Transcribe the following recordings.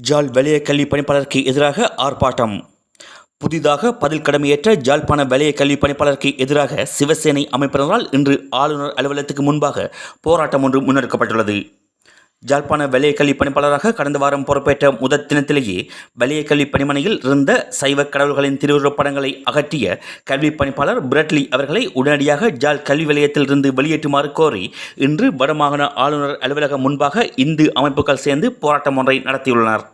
ஜால் வலய கல்வி பணிப்பாளருக்கு எதிராக ஆர்ப்பாட்டம். புதிதாக பதில் கடமையேற்ற ஜாழ்ப்பாண வலய கல்வி பணிப்பாளருக்கு எதிராக சிவசேனை அமைப்பினரால் இன்று ஆளுநர் அலுவலகத்துக்கு முன்பாக போராட்டம் ஒன்று முன்னெடுக்கப்பட்டுள்ளது. ஜாழ்ப்பாண வலய கல்வி பணிப்பாளராக கடந்த வாரம் பொறுப்பேற்ற முதல் தினத்திலேயே வலய கல்வி பணிமனையில் இருந்த சைவ கடவுள்களின் திருவுருவப் படங்களை அகற்றிய கல்வி பணிப்பாளர் பிரட்லி அவர்களை உடனடியாக ஜால் கல்வி வலயத்தில் இருந்து வெளியேற்றுமாறு கோரி இன்று வடமாகாண ஆளுநர் அலுவலகம் முன்பாக இந்து அமைப்புகள் சேர்ந்து போராட்டம் ஒன்றை நடத்தியுள்ளனர்.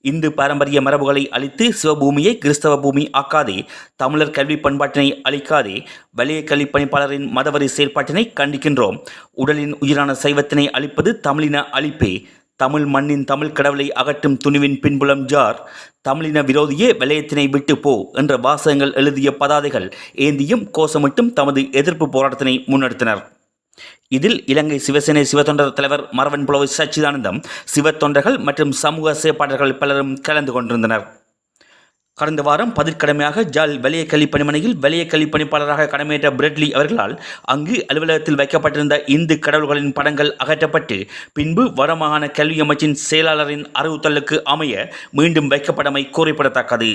இந்து பாரம்பரிய மரபுகளை அழித்து சிவபூமியை கிறிஸ்தவ பூமி ஆக்காதே. தமிழர் கல்வி பண்பாட்டினை அழிக்காதே. வலிய கல்வி பணிப்பாளரின் மதவரி செயற்பாட்டினை கண்டிக்கின்றோம். உடலின் உயிரான சைவத்தினை அழிப்பது தமிழின அழிப்பே. தமிழ் மண்ணின் தமிழ் கடவுளை அகற்றும் துணிவின் பின்புலம் ஜார். தமிழின விரோதியே வலயத்தினை விட்டு போ என்ற வாசகங்கள் எழுதிய பதாதைகள் ஏந்தியும் கோஷமிட்டும் தமது எதிர்ப்பு போராட்டத்தினை முன்னெடுத்தனர். இதில் இலங்கை சிவசேனை சிவத்தொண்டர் தலைவர் மரவன் புலவை சச்சிதானந்தம் சிவத்தொண்டர்கள் மற்றும் சமூக செயற்பாளர்கள் பலரும் கலந்து கொண்டிருந்தனர். கடந்த வாரம் பதிற்கடமையாக ஜால் வலிய கல்வி பணிமனையில் வலிய கல்வி பணிப்பாளராக கடமையேற்ற பிரெட்லி அவர்களால் அங்கு அலுவலகத்தில் வைக்கப்பட்டிருந்த இந்து கடவுள்களின் படங்கள் அகற்றப்பட்டு பின்பு வடமாகாண கல்வி அமைச்சின் செயலாளரின் அறிவுத்தலுக்கு அமைய மீண்டும் வைக்கப்படமை குறிப்பிடத்தக்கது.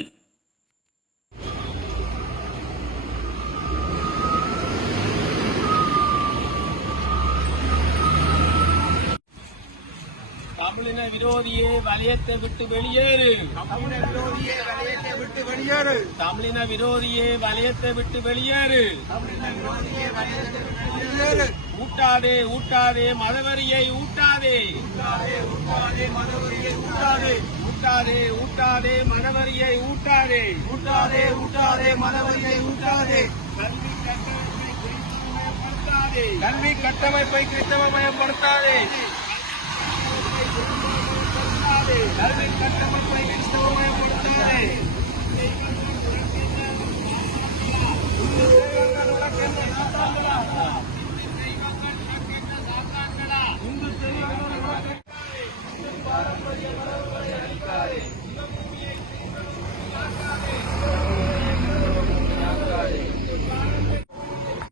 தமிழின விரோதியே வலயத்தை விட்டு வெளியேறு. தமிழ விரோதியே வலயத்தை விட்டு வெளியேறு. தமிழின விரோதியே வலயத்தை விட்டு வெளியேறு. ஊட்டாதே ஊட்டாதே மதவரியை ஊட்டாதே. ஊட்டாதே ஊட்டாதே மதவரியை ஊட்டாதே. ஊட்டாதே ஊட்டாதே மதவரியை ஊட்டாதே. கல்வி கட்டமைப்பை கிறிஸ்தவமயப்படுத்தாதே. கல்வி கட்டமைப்பை கிறிஸ்தவமயப்படுத்தாதே.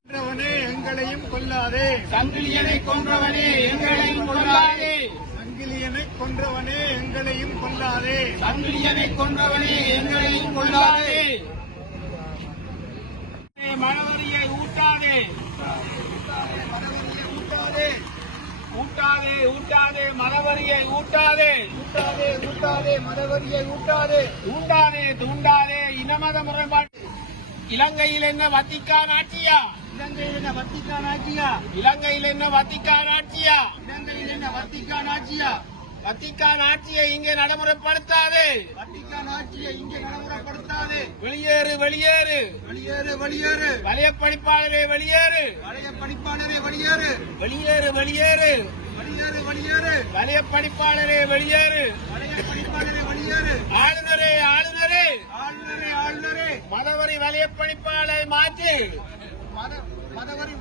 கொன்றவனே எங்களையும் கொல்லாதே. சங்கிலியனை கொன்றவனே எங்களையும் கொள்ளாதே. சங்கிலியனை கொன்றவனே எங்களையும் கொள்ளாதே. மனவரியை ஊட்டாதே. ஊட்டாதே ஊட்டாதே ஊட்டாதே மனவரியை ஊட்டாதே. ஊட்டாதே ஊட்டாதே மதவரியை ஊட்டாதே. ஊட்டாதே தூண்டாதே இனமத முறைப்பாட்டு இலங்கையில் என்ன வத்திக்கான் ஆட்சியா? இலங்கையில் என்ன வத்திக்கான் ஆட்சியா? இலங்கையில் என்ன வத்திக்கான் ஆட்சியா? இலங்கையில் என்ன வத்திக்கான் ஆட்சியா? வத்திக்கான் ஆட்சியை இங்கே நடைமுறைப்படுத்தாதே. வத்திக்கான் ஆட்சியை இங்கே நடைமுறைப்படுத்தாதே. வெளியேறு வெளியேறு. வெளியேறு வெளியேறு. வலய படிப்பாளரே வெளியேறு. பழைய படிப்பாளரே வெளியேறு. வெளியேறு வெளியேறு. வெளியேறு வெளியேறு. வலய படிப்பாளரே வெளியேறு. பழைய படிப்பாளரே வெளியேறு. ஆளுநரே ஆளுநரே. ஆளுநரே ஆளுநரே. மதவரி வலய படிப்பாளரை மாற்று. மத மதவரி